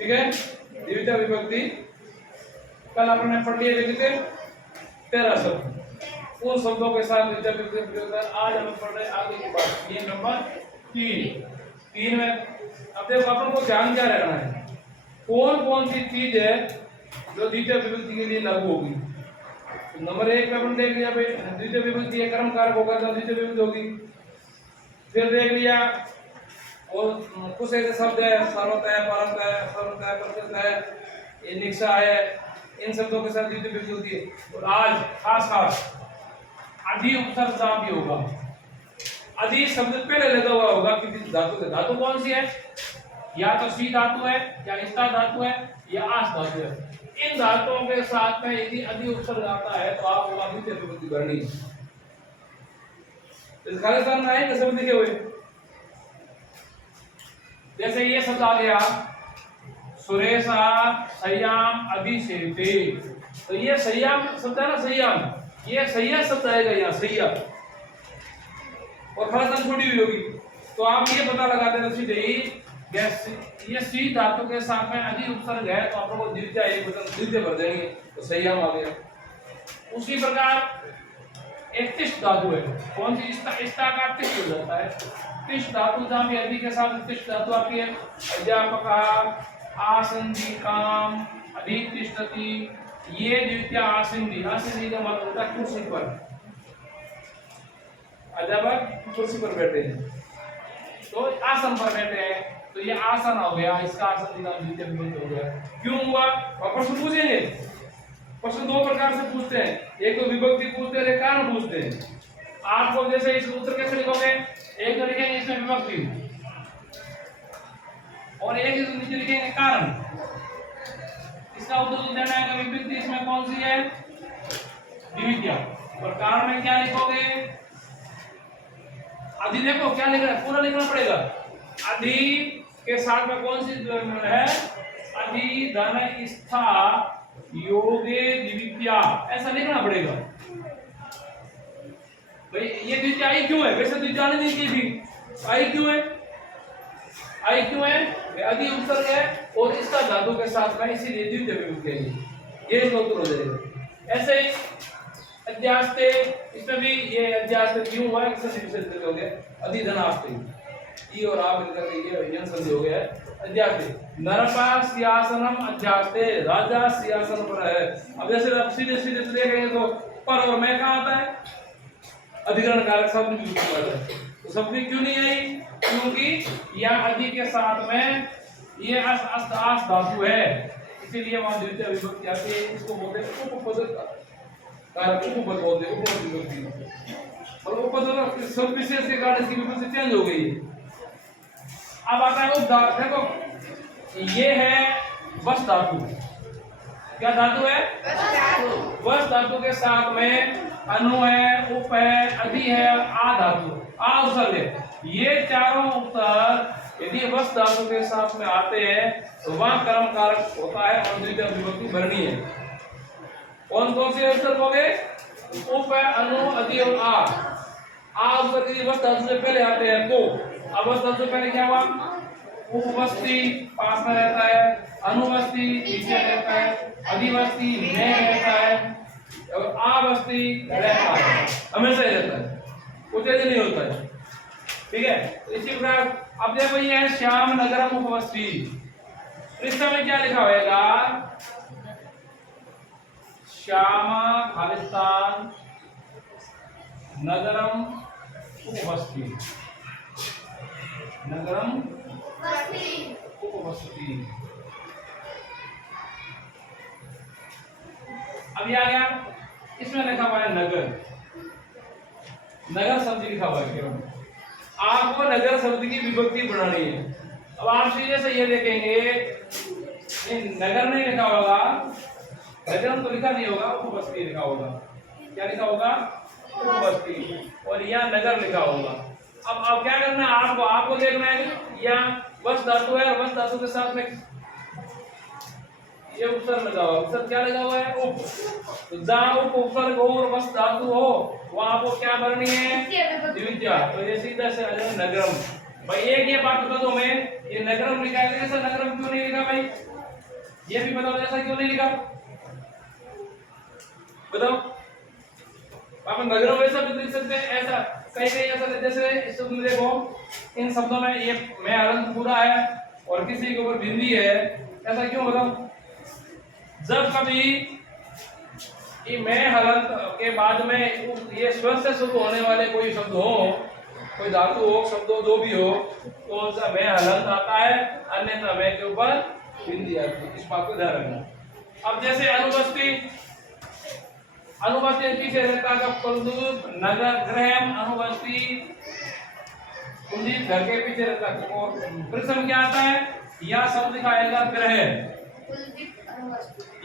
ठीक है, द्वितीय विभक्ति कल आपने पढ़ लिए थे 13 शब्द, उन शब्दों के साथ द्वितीय विभक्ति प्रयोग कर। आज हम पढ़ रहे हैं आगे की बात, नियम नंबर 3 में। अब देखो अपन को ध्यान क्या रखना है, कौन कौन सी चीज है जो द्वितीय विभक्ति के लिए लागू होगी। तो नंबर 1 में अपन देख लिया भाई द्वितीय विभक्ति है कर्म कारक होगा तो द्वितीय विभक्ति होगी। फिर देख लिया और कुछ ऐसे शब्द है सर्वत है, परत है, सर्वत है, प्रतित है, ये निक्षा है, इन शब्दों के साथ द्वितीय विभक्ति होती है। और आज खास अधि उपसर्ग सा भी होगा। अधि शब्द पहले लगा हुआ होगा किसी धातु से। धातु कौन सी है, या तो सी धातु है, या स्था धातु है, या आस धातु है। इन धातुओं के साथ में यदि अधि उपसर्ग आता है तो आप वो द्वितीय विभक्ति करनी है। इस खालिस्तान में आए शब्द लिखे हुए, जैसे ये शब्द आ गया सुरेशा सयाम अभिषेके, तो ये सयाम शब्द है ना, सयाम, ये सैया शब्द आएगा यहाँ, सैया, और खालिस्तान छोटी हुई होगी। तो आप ये पता लगाते हैं सीधे ही ये सी धातु के साथ में अधि उपसर्ग है तो आप लोगों को द्वितीय एक वचन द्वितीय भर देंगे तो सयाम आ गया। उसी प्रकार एक तिष्ठ धातु है, कौन सी, स्था का तिष्ठ हो जाता है। तिष्ठ धातु जहां भी अधि के साथ तिष्ठ धातु आती है, अध्यापक आसंदी काम अधितिष्ठति, ये द्वितीय आसंदी, आसंदी का मतलब होता है कुर्सी पर, अध्यापक कुर्सी पर बैठे हैं तो आसन पर बैठे हैं, तो ये आसन हो गया, इसका आसन का द्वितीय विभक्ति हो गया। क्यों हुआ, प्रश्न पूछेंगे। प्रश्न दो प्रकार से पूछते हैं, एक तो विभक्ति पूछते हैं, एक कारण पूछते हैं। आपको जैसे इसका उत्तर कैसे लिखोगे, एक तो लिखेंगे इसमें विभक्ति और एक नीचे लिखेंगे कारण। इसका उत्तर देना है कि विभक्ति इसमें कौन सी है, द्वितीय, और कारण में क्या लिखोगे, अधि। देखो क्या लिखना है, पूरा लिखना पड़ेगा। अधि के साथ में कौन सी है, अधि धन स्था योगे द्वितीया, ऐसा लिखना पड़ेगा भाई। ये द्वितीय आई क्यों है, वैसे द्वितीय आने नहीं थी, आई क्यों है, आई क्यों है, अधि उपसर्ग है और इसका धातु के साथ में, इसीलिए द्वितीय विभक्ति है। ये इसका उत्तर हो जाएगा। ऐसे ही अध्यास्ते, इसमें भी ये अध्यास्ते क्यों हुआ है, किससे विशेष हो गया, अधि धन आस्ते, ई और आप मिलकर ये व्यंजन संधि हो गया है अध्यास्ते। नरपा सिंहासनम अध्यास्ते, राजा सिंहासन पर है। अब जैसे आप सीधे सीधे देखेंगे तो पर और मैं कहां आता है, अधिकरण कारक शब्द भी आता है। तो शब्द क्यों नहीं आई, क्योंकि यह अधि के साथ में ये आस धातु है, इसीलिए वहां द्वितीय विभक्ति आती है। इसको बोलते हैं उपपद कारक, उपपद बोलते हैं, उपपद विभक्ति। और उपपद शब्द विशेष के कारण इसकी विभक्ति चेंज हो गई है। अब आता है उपधातु। देखो ये है वस धातु, क्या धातु है, वस धातु के साथ में अनु है, उप है, अधि है, आ धातु, आ उपसर्ग है। ये चारों उपसर्ग यदि वस धातु के साथ में आते हैं तो वहां कर्म कारक होता है और द्वितीय विभक्ति भरनी है। कौन कौन से उपसर्ग हो गए, उप है, अनु, अधि और आ उपसर्ग यदि वस धातु से पहले आते हैं तो, अब वस धातु से पहले क्या हुआ, उपवस्ती पास में रहता है, अनुवस्ती नीचे रहता है, अधिवस्ती में रहता है और आवस्ती रहता है, हमेशा ही रहता है, कुछ ऐसे नहीं होता है। ठीक है, इसी प्रकार अब देखो ये है श्याम नगरम उपवस्ती, पृष्ठ में क्या लिखा होगा, श्यामा खालिस्तान नगरम उपवस्ती, नगरम उपवस्ती। अब ये आ गया, इसमें लिखा हुआ है नगर, नगर शब्द लिखा हुआ है केवल। आपको नगर शब्द की विभक्ति बनानी है। अब आप सीधे से ये देखेंगे, नगर नहीं लिखा होगा, नगर तो लिखा नहीं होगा, उपवस्ती लिखा होगा। क्या लिखा होगा, उपवस्ती, और यहाँ नगर लिखा होगा। अब आप क्या करना है, आपको देखना है यहाँ वस धातु है, वस धातु के साथ में ये उपसर्ग लगा हुआ है। उपसर्ग क्या लगा हुआ है, उप। तो जहां उप उपसर्ग हो और वस धातु हो वहां आपको क्या भरनी है, द्वितीय। तो ये सीधा से आ जाए नगरम। भाई एक ये बात बता दो मैं, ये नगरम लिखा है, ऐसा नगरम क्यों नहीं लिखा भाई, ये भी बताओ ऐसा क्यों नहीं लिखा, बताओ। अपन नगरों में ऐसा भी लिख सकते हैं, ऐसा कहीं कहीं ऐसा, जैसे इस शब्द में देखो, इन शब्दों में ये मैं हलंत पूरा है और किसी के ऊपर बिंदी है, ऐसा क्यों बताओ। जब कभी ये मैं हलंत के बाद में ये स्वर से शुरू होने वाले कोई शब्द हो, कोई धातु हो, शब्द हो, जो भी हो, तो उनका मैं हलंत आता है, अन्यथा मैं के ऊपर बिंदी आती है। इस बात को ध्यान रखना। अब जैसे अनुपस्थिति, अनुपस्थिति पीछे रहता है कुलदीप नगर ग्रहम, अनुपस्थिति कुलदीप घर के पीछे रहता है, और प्रथम क्या आता है, यह शब्द लिखा आएगा ग्रह,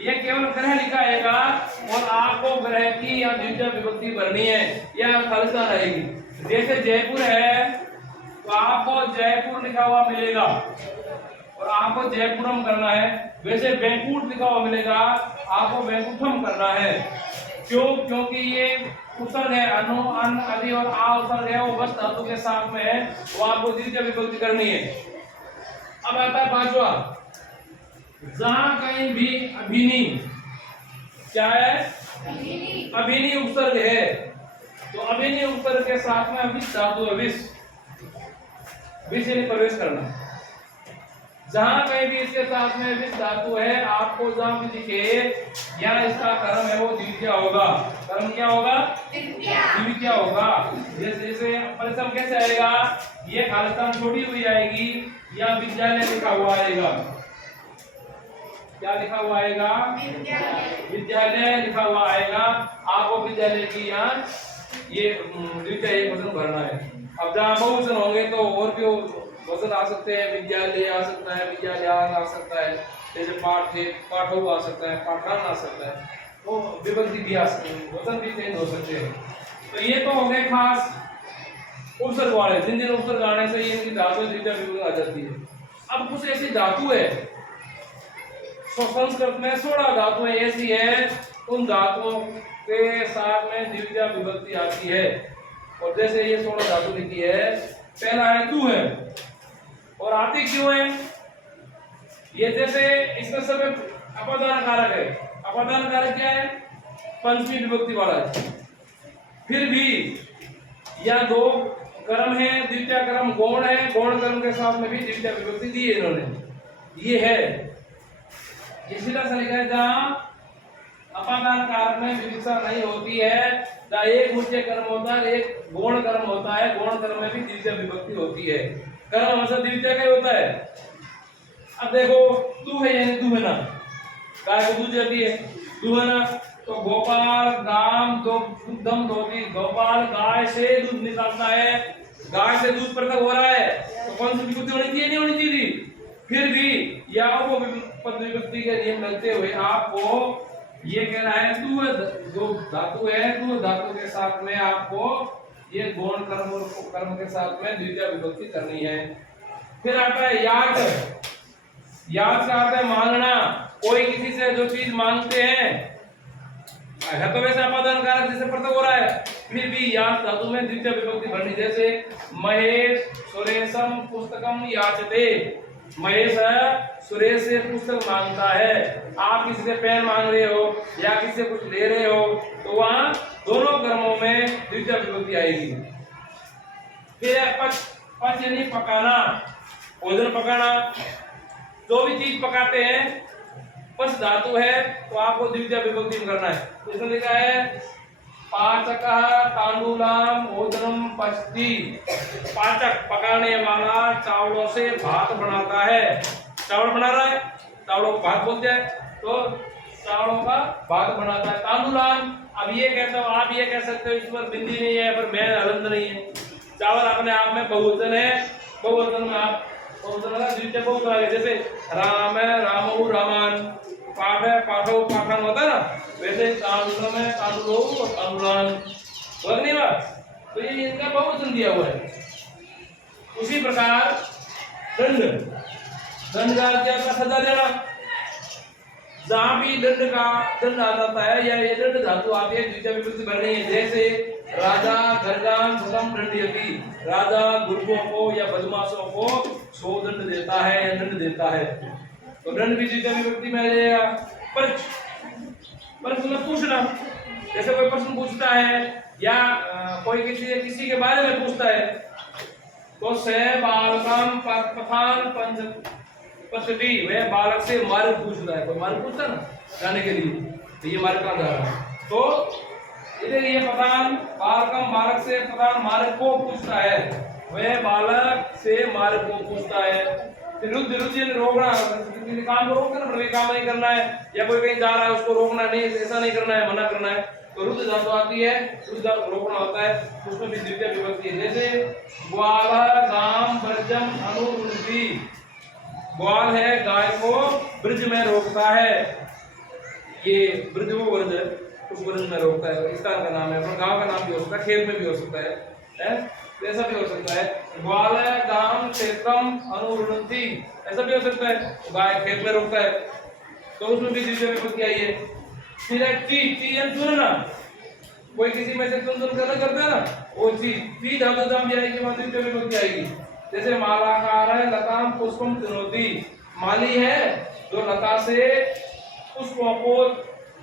ये केवल ग्रह लिखा आएगा और आपको ग्रह की या द्वितीय विभक्ति भरनी है, यह खालिस्तान रहेगी। जैसे जयपुर है तो आपको जयपुर लिखा हुआ मिलेगा और आपको जयपुरम करना है, वैसे बैंकुट लिखा हुआ मिलेगा, आपको बैंकुठम करना है। क्यों? क्योंकि ये उपसर्ग है, अनु अन आदि और आ उपसर्ग है, वो बस धातु के साथ में है, वो आपको द्वितीय विभक्ति करनी है। अब आता है पांचवा, जहां कहीं भी अभिनी, क्या है, अभिनी उपसर्ग है, तो अभिनी उपसर्ग के साथ में अभी धातु है विष, विष यानी प्रवेश करना। जहां कहीं भी इसके साथ में विष धातु है, आपको जहां भी दिखे या इसका कर्म है वो द्वितीय होगा। कर्म क्या होगा? द्वितीय होगा। जैसे परिश्रम कैसे आएगा, ये खालिस्तान छोड़ी हुई आएगी या विद्यालय लिखा हुआ आएगा, क्या लिखा हुआ आएगा, विद्यालय लिखा हुआ आएगा, आपको विद्यालय की यहाँ ये द्वितीय वचन भरना है। अब जहाँ बहुवचन होंगे तो और भी वचन आ सकते हैं, विद्यालय आ सकता है, विद्यालयान आ सकता है, जैसे पाठ थे पाठो आ सकता है, पाठान आ सकता है, तो विभक्ति भी आ सकती है, वचन भी चेंज हो सकते हैं। तो ये तो हो गए खास उपसर्ग वाले, जिन जिन उपसर्ग आने से इनकी धातु द्वितीय विभक्ति आ जाती है। अब कुछ ऐसी धातु है, संस्कृत में 16 धातुएं ऐसी है, उन धातुओं के साथ में द्वितीय विभक्ति आती है। और जैसे ये 16 धातु लिखी है, पहला है तू है, और आती क्यों है, ये जैसे इसमें सब अपादान कारक है, अपादान कारक क्या है, पंचमी विभक्ति वाला है। फिर भी या दो कर्म है, द्वितीय कर्म गौण है, गौण कर्म के साथ में भी द्वितीय विभक्ति दी है इन्होंने, ये है। इसी तरह से लिखा है जहां अपादान कारक में विवक्षा नहीं होती है, जहां एक उच्च कर्म होता है, एक गौण कर्म होता है, गौण कर्म में भी द्वितीय विभक्ति होती है। कर्म हमेशा द्वितीय का ही होता है। अब देखो तू है यानी तू है ना, गाय को दूध देती है, तू है ना, तो गोपाल गाम दो दुग्धम दोती, गोपाल गाय से दूध निकालता है, गाय से दूध पृथक हो रहा है, तो कौन सी विभक्ति होनी चाहिए, नहीं होनी चाहिए। फिर भी या वो पद विभक्ति के नियम लगते हुए आपको ये कहना है तू जो धातु है, तू धातु के साथ में आपको ये गौण कर्म और कर्म के साथ में द्वितीय विभक्ति करनी है। फिर आता है याद, याद से आता है मांगना, कोई किसी से जो चीज मांगते हैं है तो वैसे अपादान कारक जैसे पृथक हो रहा है, फिर भी याद धातु में द्वितीय विभक्ति भरनी। जैसे महेश सुरेशम पुस्तकम याचते, महेश सुरेश से पुस्तक मांगता है, आप किसी से पेन मांग रहे हो या किसी से कुछ ले रहे हो, तो वहां दोनों कर्मों में द्वितीय विभक्ति आएगी। फिर पच यानी पकाना, भोजन पकाना, जो भी चीज पकाते हैं पच धातु है तो आपको द्वितीय विभक्ति में करना है। तो इसमें लिखा है पाचकः तांडुलाम भोजनम पचति, पाचक पकाने वाला चावलों से भात बनाता है, चावल बना रहा है, चावलों को भात बोलते हैं, तो चावलों का भात बनाता है। तांडुलाम, अब ये कहता हूँ, आप ये कह सकते हो इस पर बिंदी नहीं है, पर मैं हलंत नहीं है, चावल अपने आप में बहुवचन है, बहुवचन में आप बहुवचन का द्वितीय बहुवचन आ गया। जैसे राम है रामो रामान, पाठ है पाठो पाठन होता है ना, वैसे तांडुलम है तांडुलो और तांडुलान, समझ नहीं बात, तो ये इनका बहुवचन दिया हुआ है। उसी प्रकार दंड, दंड का क्या सजा देना, जहां भी दंड का दंड आ जाता है या ये दंड धातु आती है द्वितीय विभक्ति भरनी है। जैसे राजा घरगाम सदम दंडयति, राजा गुर्गों को या बदमाशों को 100 दंड देता है या दंड देता है। तो रण भी द्वितीय विभक्ति में आ जाएगा। पर तुम्हें पूछना, जैसे कोई प्रश्न पूछता है या कोई किसी के बारे में पूछता है, तो से बालकम पठान पंच पद्धति, वह बालक से मार्ग पूछता है। कोई मार्ग पूछता है ना जाने के लिए, तो ये मार्ग कहाँ जा रहा है, तो इधर ये पठान बालकम बालक से पठान मार्ग को पूछता है, वह बालक से मार्ग को पूछता है। रुद्ध रोकना, काम को रोकना, काम नहीं करना है, या कोई कहीं जा रहा है उसको रोकना नहीं, ऐसा नहीं करना है, मना करना है, तो रुद्ध धातु आती है, रुद्ध धातु रोकना होता है, उसमें भी द्वितीय विभक्ति है। जैसे ग्वाल गाम ब्रजम अनुवृत्ति, ग्वाल है गाय को ब्रज में रोकता है, ये ब्रज वो ब्रज उस ब्रज में रोकता है, स्थान का नाम है, अपना गांव का नाम भी हो सकता है, खेत में भी हो सकता है, ऐसा भी हो सकता है। ग्वाल गाम क्षेत्रम अनुवृत्ति, ऐसा भी हो सकता है, गाय खेत में रोकता है, तो उसमें भी द्वितीय विभक्ति आई है। फिर चुनना, कोई किसी में से चुन करते हैं ना, वो ती धातु दाम भी आएगी, वहां द्वितीय विभक्ति आएगी। जैसे मालाकार है लताम पुष्पम चुनौती, माली है जो लता से पुष्पों को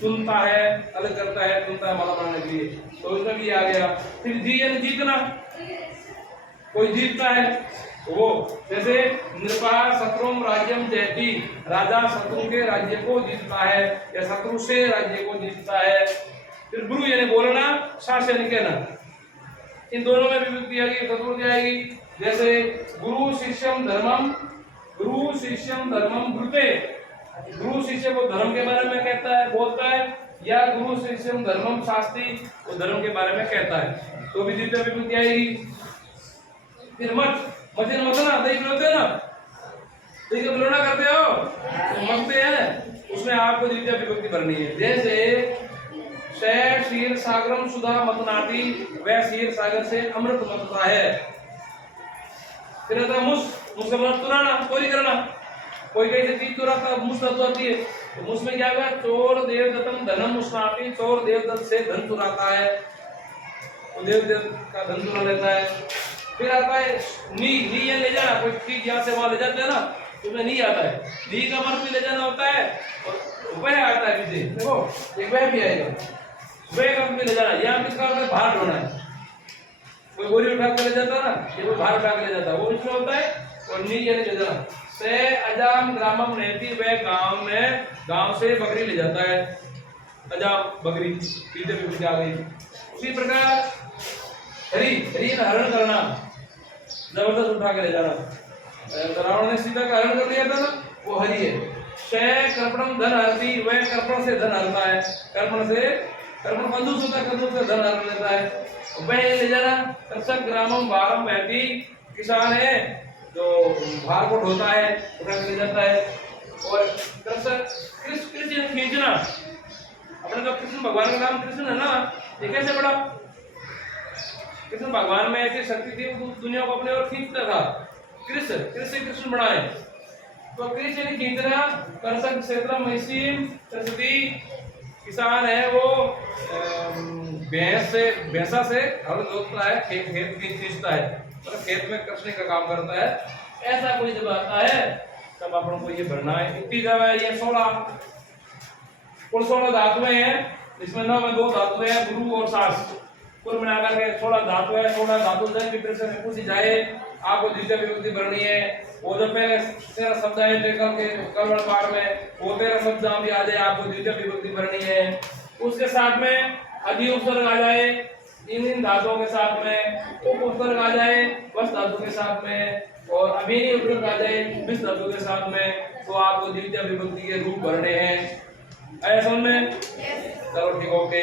चुनता है, अलग करता है, चुनता है माला बनाने के लिए, तो उसमें भी आ गया। फिर जीतना, कोई जीतता है वो, जैसे नृपा शत्रुम राज्यम जयति, राजा शत्रु के राज्य को जीतता है या शत्रु से राज्य को जीतता है। फिर गुरु यानी बोलना, शास यानी कहना, इन दोनों में विभक्ति आएगी, चतुर्थी आएगी। जैसे गुरु शिष्यम धर्मम, गुरु शिष्यम धर्मम ब्रुते, गुरु शिष्य को धर्म के बारे में कहता है, बोलता है, या गुरु शिष्यम धर्मम शास्त्री, वो धर्म के बारे में कहता है, तो भी द्वितीय विभक्ति आएगी। फिर मत ना दही पिलाते हैं ना, दही का पिलौना करते हो तो मगते हैं, उसमें आपको द्वितीय विभक्ति भरनी है। जैसे क्षीर सागरम सुधा मतनाती, वह क्षीर सागर से अमृत मतता है। फिर आता है मुस का मतलब चुराना, चोरी करना, कोई कहीं से चीज चुराता, मुस धातु आती है, तो मुस में क्या होगा, चोर देवदत्तम धनम मुस्नाती, चोर देवदत्त से धन चुराता है, वो देवदत्त का धन चुरा लेता है। फिर आता है नी ये ले जाना, कोई चीज यहाँ से वहां ले जाते हैं ना, तुम्हें नी आता है, नी का मतलब भी ले जाना होता है, और वह आता है पीछे, देखो एक वह भी आएगा, वह का भी ले जाना, यहाँ किसका होता है, बाहर ढोना है, कोई बोरी उठा के ले जाता है ना, ये कोई बाहर उठा के ले जाता है, वो इसमें होता है। और नी यानी ले जाना, से अजाम ग्रामम रहती, वह गांव में गांव से बकरी ले जाता है, अजाम बकरी, पीछे भी आ गई। उसी प्रकार हरी हरण करना, जबरदस्त उठा के ले जाना, रावण ने सीता का हरण कर लिया था ना, वो हरी है। क्षय कर्पणम धन हरती, वह कर्पण से धन हरता है, कर्पण कंजूस होता है, कंजूस से धन हर लेता है, वह ले जाना। कृषक ग्रामम भारम वहती, किसान है जो भार को ढोता है, उठा के ले जाता है। और कृष्ण खींचना, अपने जो कृष्ण भगवान का नाम कृष्ण है ना, ये कैसे पड़ा, कृष्ण भगवान में ऐसी शक्ति थी, दुनिया को अपने ओर खींचता था। कृष्ण बनाए, तो कृष्ण खींचना, कर्षक क्षेत्र महिषीम सरस्वती, किसान है वो भैंसा से हल जोतता है, खेत खींचता है, मतलब खेत में कृष्ण का काम करता है। ऐसा कोई जब आता है तब अपन को ये भरना है। इतनी जगह ये 16 धातुएं हैं, इसमें 9 में 2 धातुएं हैं, गुरु और सास, कुल मिलाकर के 16 धातु है। 16 धातु जन की प्रश्न में पूछी जाए, आपको द्वितीय विभक्ति भरनी है। वो जो पहले 13 शब्द है लेकर के कलवड़ पाठ में, वो 13 शब्द भी आ जाए, आपको द्वितीय विभक्ति भरनी है। उसके साथ में अधि उपसर्ग आ जाए, इन धातुओं के साथ में उप उपसर्ग आ जाए वस धातु के साथ में, और अभिनय उपसर्ग आ जाए विस धातु के साथ में, तो आपको द्वितीय विभक्ति के रूप भरने हैं। ऐसा समझ में? चलो ठीक, ओके।